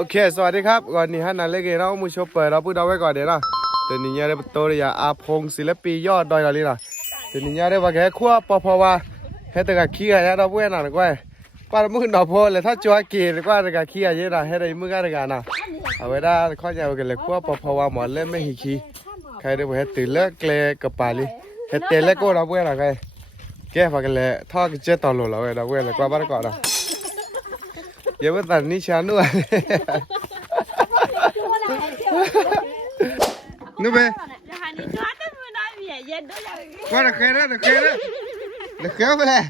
โอเค สวัสดีครับ ก่อนนี้ฮันนันเล็กเองเรามูชเปิดเราพูดเอาไว้ก่อนเดี๋ยวนะเดี๋ยวนี้เนี่ยได้โตเรียอะอาพงศิลปียอดดอยนาลีนะเดี๋ยวนี้เนี่ยได้ว่าแค่ขั้วปอพอว่าเฮ็ดแต่กะขี้อะไรเราพูดนั่นก็ป้ามือหนอพอเลยถ้าจัวกีนก็แต่กะขี้อะไรนะให้ได้มือกันกันนะเอาไว้ได้ข้อใหญ่กันเลยขั้วปอพอว่าหมอนเล่นไม่หิขี้ใครได้บ่เฮ็ดตื่นเลิกเกลกับปาลีเฮ็ดเตเล็กก็เราพูดนะใครแก้ฝากกันเลยท่อกิเจตอหลุดเราเว้ยเราพูดเลยกว่าบ้านก่อนนะ เดี๋ยวมาตัดนี่ชานุ่ยนู่นไป Yani du hade mina grejer, då gör vi ว่าตะเคยนะตะเคยนะตะเคยไปเลย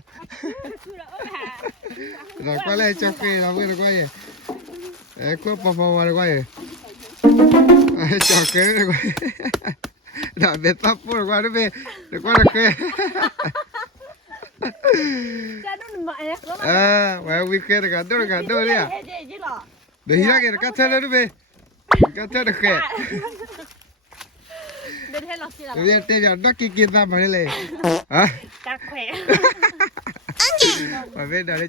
sura upp här. เราไปเลยจับเคยเราไปเลยกว่าเอ้เอ้ก็ปะปะว่าเลยกว่าเอ้ไอ้จับเคยเลยกว่าดาเบ็ดตับปูเลยกว่านู่นไปเดี๋ยวก็ตะเคย Sen nu ma är det เออว่าวิเคราะห์กันดูกันดูเลย Det är ju då. เดี๋ยวฮิรักเดี๋ยวกัดเท่าเลยนู่นไปกัดเท่าตะเคย Det är hela sidan. เดี๋ยวเดี๋ยวนักกินกินตามมาเลยฮะ Tack själv. มาไม่ได้เลย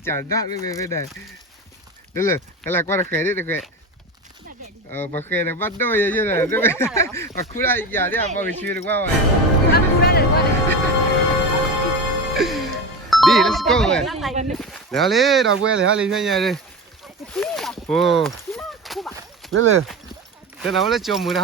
จานได้ไม่ไม่ได้เดี๋ยวเลยอะไรกว่าเคยได้เคยเออมาเคยเนี่ยบ้านด้วยเยอะๆเลยด้วยมาคุยได้อย่าเนี่ยมาไปชื่อ ดีกว่าดี let's go เลยเดี๋ยวเลยเราเว้ยเลยฮะเลยพี่ใหญ่เลยโอ้เดี๋ยวเลยเดี๋ยวเราเลยจมมือนะ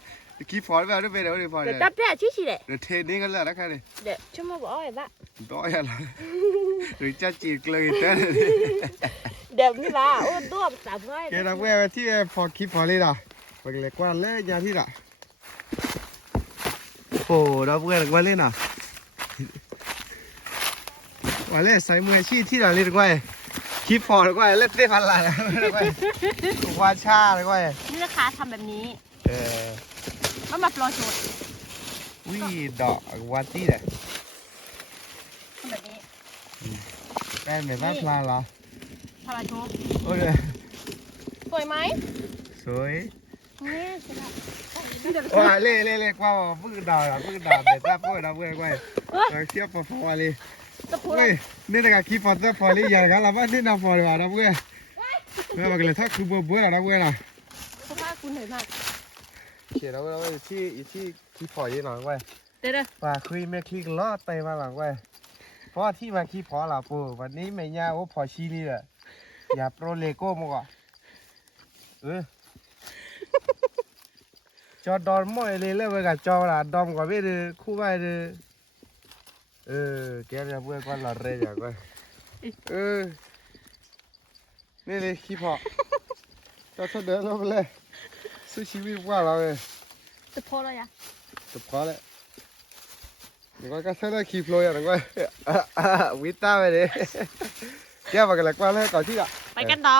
กลัวเลยไว้ดูไปแล้วที่เดียวจะรู้เลยเว้ยเว้ยไปเลยไปเลยไปเลยไปเลยลิมมาว่าเด้ออากาโกว่าเด้อเดี๋ยวตัวอย่างเงี้ยลิมมาเด้อก็เลยอ๋อว่าจะพอดเอาเว้ยหรอกว่าที่จะพอเลยแม่คลิกให้เราเหรอ inte när ช่วยนี่อีมาอีอู้ตัดเกลืออู้วันนี้ว่าตัดหรออะเคยไม่ได้นะเว้ยหรอกว่าซูชิวิ่งนี่ไงว่าคีพอดแบบด้วยไปเดี๋ยวเดี๋ยวพอเดี๋เดี๋ยยววตัดแปะชี้ๆเลยเดี๋ยวเทนี้กันแล้วนะครับเนี่ยเดี๋ยวชั่วโมงบอกไอ้บ้าต่อยอะไรหรือจะจีบเลยเต้เดี๋ยวนี่บ้าโอ้ตัวสามร้อยเกนักเว้ยที่พอคีพอเลยล่ะไปเลยกว่าเลยยาที่ละโอ้เราเว้ยนักว่าเล่นอะว่าเล่นใส่มืออาชีพที่เราเล่นกว่าคีพอเลยกว่าเล่นได้พันละว่าชาเลยกว่านี่ราคาทำแบบนี้ เออ มันมาปลอชุดวิดอกวาตี้เลยทำแบบนี้แม่เหมือนว่าพลาเหรอทำแบบชุดโอ้ยสวยไหมสวยนี่ใช่ไหมว่าเล่เล่เล่กว่าพึ่งดาวอะพึ่งดาวเด็ดจ้าพูดนะเว้ยกว่าเราเทียบพอๆเลยจะพูดเว้ยนี่นะคีพอร์ตพอลี่อย่างนั้นละบ้านนี่นาพอเลยว่ะนะเว้ยเมื่อวันเลยถ้าคือบัวบัวนะเว้ยนะสภาพคุณเหนื่อยมากเขียนเอาไว้แล้วที่ที่คีพอร์ตยี่หน่อยเว้ยเดี๋ยวว่าคุยแม่คลิกลอดไปมาหลังเว้ยเพราะที่มาคีพอร์ตล่ะปูวันนี้ไม่ยาโอ้พอชีนี่แหละอย่าโปรเลโก้มั้งก่ะเออจอดอนมอยเลยเลยเว้ยกับจอละดอมกว่าเว้ยคู่ไปเลยเออแกจะเว้ยก็หล่อเรียอย่างเว้ยเออนี่เลยคีพอร์ตก็ถ้าเดินเข้าไปเลยสู้ชีวิตว่าเราเลย จะพูดอะไรอะจบพอแล้วเดี๋ยวก็ถ้าได้คีโฟลอย่างนั้นก็วิต้าไปเลยแก้วมากันแล้วก็เลยก่อนที่อะไปกันต่อ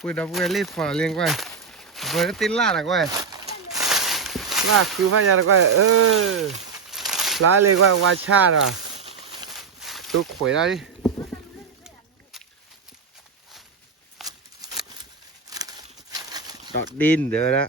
พูดดับเบิลรีดพอเลี้ยงไว้เบิร์ดตินล่าหนักไว้ล่าคือพญาหนักไว้เออล้าเลยว่าวาชาติอะตัวขวยได้ดิดอกดินเดี๋ยวนะ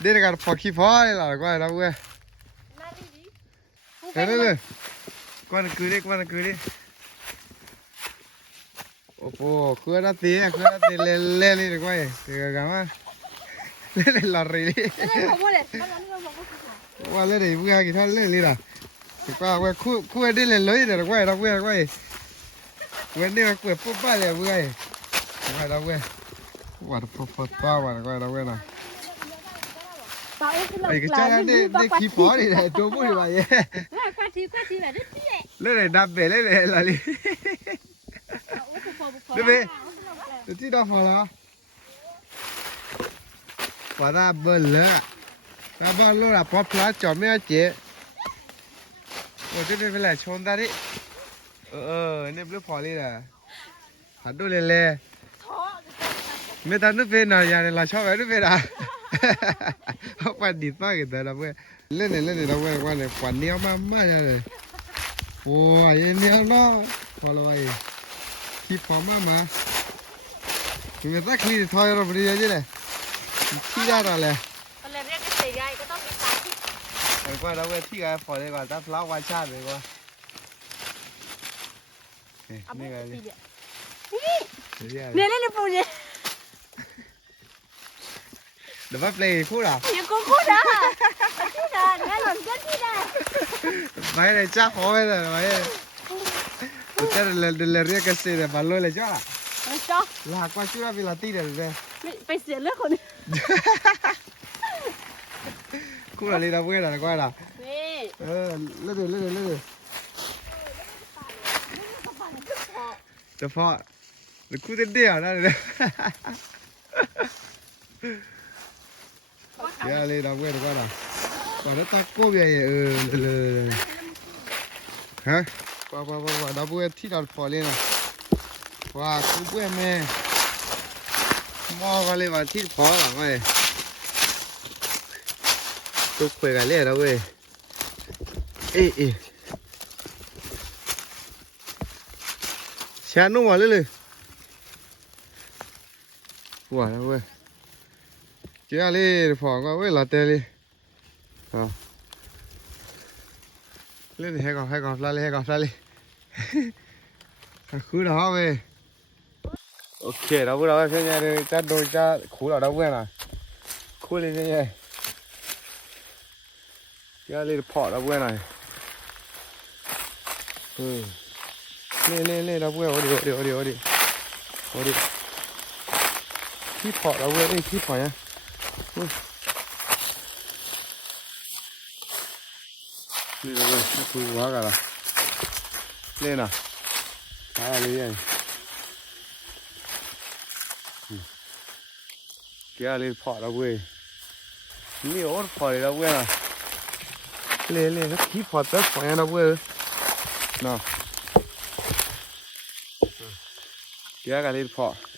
เล่มาปลอสื่อเดี๋ยวเดี๋ยวแบบเล่นเล่นเล่นนี่เราพอหลังก็เลยก็ถ้าเดินมาเปื่อยๆแบบนี้นี่นี่มอนี่นี่บลูพอนี่เต้นนี่ว่าเล่นเล่นอะคือว่านี่เดี๋ยวกันพอขี้พอเลยหล่ะก็แล้วเว้ยนาดีดีเฮ้ยเลยก็นั่นคือนี่ก็นั่นคือนี่โอ้โอ้โหคือนาทีคือนาทีเล่นเล่นนี่ดีกว่าเดี๋ยวกันมาเล่นเล่นลอรีนี่ว่าเล่นไอ้เพื่อนกี่ท่านเล่นนี่ล่ะถูกป่ะเว้ยคู่คู่ได้เล่นเลยเดี๋ยวเว้ยเราเว้ยเว้ยเว้ยนี่มันเปิดปุ๊บป้าเลยเว้ยเว้ยเราเว้ยวัดปุ๊บปุ๊บป้าวันก็เราเว้ยนะ ไอ้ก็จ้าได้ได้ขี้ปอนี่แหละตัวพูดอะไรเย่ qua chi qua chi là rất tiếc เล่นไอ้ดับเบลเล่นไอ้ลอรี Đi về. เดี๋ยวที่ดอกพอแล้วว่าได้เบิ้ลเลยถ้าเบิ้ลรู้ละพอพลาดจอดไม่เอาเจ๊โอ้จะ เป็นไรชนตาดิเออเออเนี่ยเบลพอเลยล่ะหัดดูเลยเลยไม่ตันนึกเป็นอะไรอย่างนี้ละชอบแบบนึกเป็นอะเอาไปดิบมากเลยแต่ละเว้ยเล่นเนี่ยเล่นเนี่ยเราเว้ยว่าเนี่ยฝันเนี้ยมากมากเลยโอ้ยเนี้ยเนาะพอเลยที่พอมากมา Mình ta khi thôi rồi bây giờ chứ này Khi ra rồi nè còn là riêng cái sợi gai có tóc bị tạt Rồi qua đâu cái thi cái phỏ đây còn ta phá qua cha rồi qua Nè, à nè cái bố đi gì Đấy ra nè lên phụ gì Được bắt play phút à nhiều cô cô đó chứ là nghe lần chết chứ là Máy này chắc khó bây giờ máy này Được chắc là là riêng cái xe này bà lôi lại cho à Rồi cho Là qua chú ra vì là ti được rồi phải sửa nước rồi Khu là đi đâu quên là qua là nè Ờ, lên rồi lên rồi lên rồi Được phọ Được khu tên đỉa ra rồi Ya le da quên qua nào. Quả nó ta cô về ừ lờ lờ. Hả? Qua qua qua qua da quên thi đợt phò lên nào. Qua cú quên mẹ. Mò qua lên vào thi phò là mày. Tôi quên cái lẽ đó quên. Ê ê. Xa nung vào lên lên. Quả đó quên. Kia đi phỏ qua với là tê đi. Ờ. Lên đi hay còn hay còn ra đi hay còn ra đi. Khứ đó về. Ok, đó bữa đó cái nhà đi chắc đôi cha khú là đâu quên à. Khú lên cái nhà. Kia đi phỏ đó เจ้าลีฟองก็เว้ยลาเตเลยออเล่นให้กอให้กอฟลาเลยให้กอฟลาเลยคืดเราเว้ยโอเคเราพวดเราเพื่อนเลยจะโดนจะขู่เราเราเว้ยนะขู่เลยเนี่ยเจ้าลีพอเราเว้ยนหน่อยเฮ้เล่เล่นเล่นเราเว้ยอโอ้ดีโอ้ดีโอ้ดีโอ้ดีโอ้ดิที่พอเราเว้ยไอ้ที่พอเนี่ย má cái là đâu quên cô qua khum qua đâu quên coi ở kia tới chi là bà coi hạt khui được cả phụ là nè người ta mua bữa cá thép lên gì đâu quên nào quê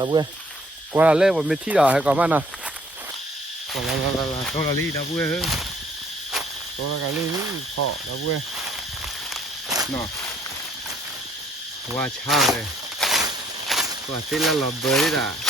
ราเว้ยเฮ้อเดี๋ยวเลยกายเลยบุรีเพี้ยนยังเลยเฮ้อเฮ้อกูรู้นู่นเว้ยให้เก็บไฟยี่เลยอะเฮ้ยเราบุษีเกี่ยวเลยฮะเลิกเลิก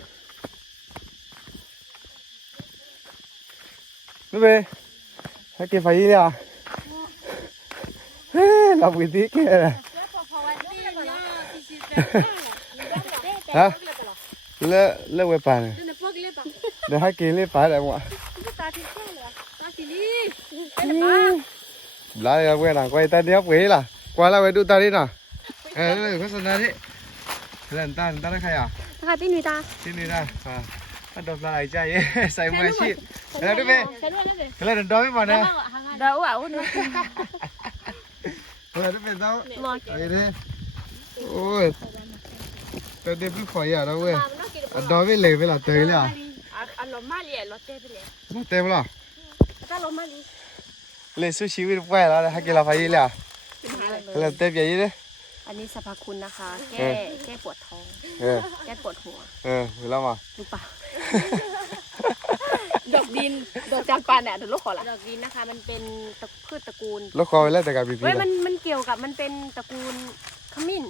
ษณาดิเล่นตาตาได้ใครอะค่ะที่หนูตาที่นี่นะอ่าถ้าโดนปลาไหลใจใส่มืออาชีพเออ ดูไปเล่นดอไม่หมดนะ เดาอ่ะอุ้น เออดูไปเต้าไอ้เนี่ยโอ้ยตัวเด็กพี่ขอยอ่ะนะเว้ยดอไม่เลยไปละเตยเลยอ่ะ อารมณ์มาเลยรถเต้ไปเลย เต็มละ ถ้าลมมาลี เลยสู้ชีวิตไปแล้วให้กินเราไปยี่เลยอ่ะแล้วเต็มใหญ่ยี่เลย อันนี้สรรพคุณนะคะ แก้แก้ปวดท้อง เออ แก้ปวดหัวเออเวลามารู้ปะดอกดินดอกจำปาเนี่ยดอกลูกขอละดอกดินนะคะ มันเป็นตระพืชตระกูลแล้วคอไปแล้วแต่กับบีบีเว้ยมันมันเกี่ยวกับมันเป็นตระกูลขมิ้น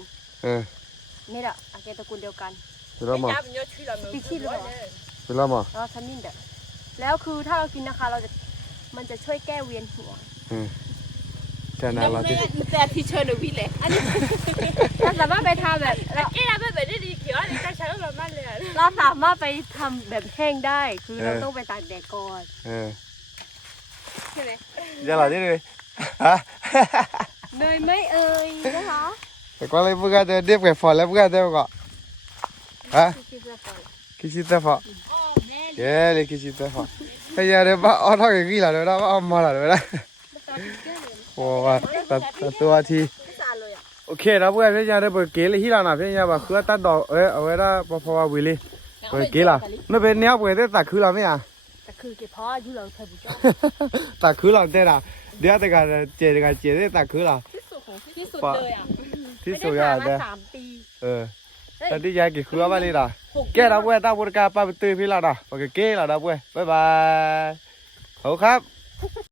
เออนี่แหละอาเกตระกูลเดียวกันเวลามาปีขี้หรือเปล่าเวลามาแล้วขมิ้นเด้อแล้วคือถ้าเรากินนะคะ เราจะมันจะช่วยแก้เวียนหัวเออ แต่นานละที่แต่ที่เชิญหนูพี่เลยเราสามารถไปทำแบบเราเอ๊ะไม่เป็นได้ดีเขียวนี่แต่ฉันเรามาเลยเราสามารถไปทำแบบแห้งได้ คือเราต้องไปตากแดดก่อนเออใช่ไหมจะหล่อที่เลยฮะเนยไม่เอ่ยนะคะแต่ก็เลยพูดกันเดี๋ยวเดียบกับฟอนแล้วพูดกันเดี๋ยวก็ฮะที่เสื้อฟอยคิ ดชิตาฟอเย้เลยคิดชิตาฟอไอ้ยาเดี๋ยวบ้าเอาเท่ากี่ละเดี๋ยวนะเอามาละเดี๋ยวนะโอ้ว่าตัดตัดตัวทีไม่สะอาดเลยอะโอเคนะเพื่อนพี่ยาได้เปิดเกลที่ร้านอะพี่ยาบอกคือตัดดอกเอ้ยเอาไว้ได้พอพอวิลลี่เปิดเกล่ะนั่นเป็นเนี้ยเปิดได้ตัดคือเราไม่อะแต่คือเก็บเพราะอายุเราเคยบุจตัดคือเราได้ละเดี๋ยวแต่กันเจแต่กันเจได้ตัดคือเราที่สุดเลยอะที่ไม่สุดได้อะผ่านเด้มาสามปีเออแต่ที่ยากี่คือว่าเลยล่ะแกเราเว้ยตาบุรกาป้าไปตื้อพี่เราด่ะโอเคเกล่ะนะเว้ยบ๊ายบายขอบคุณครับ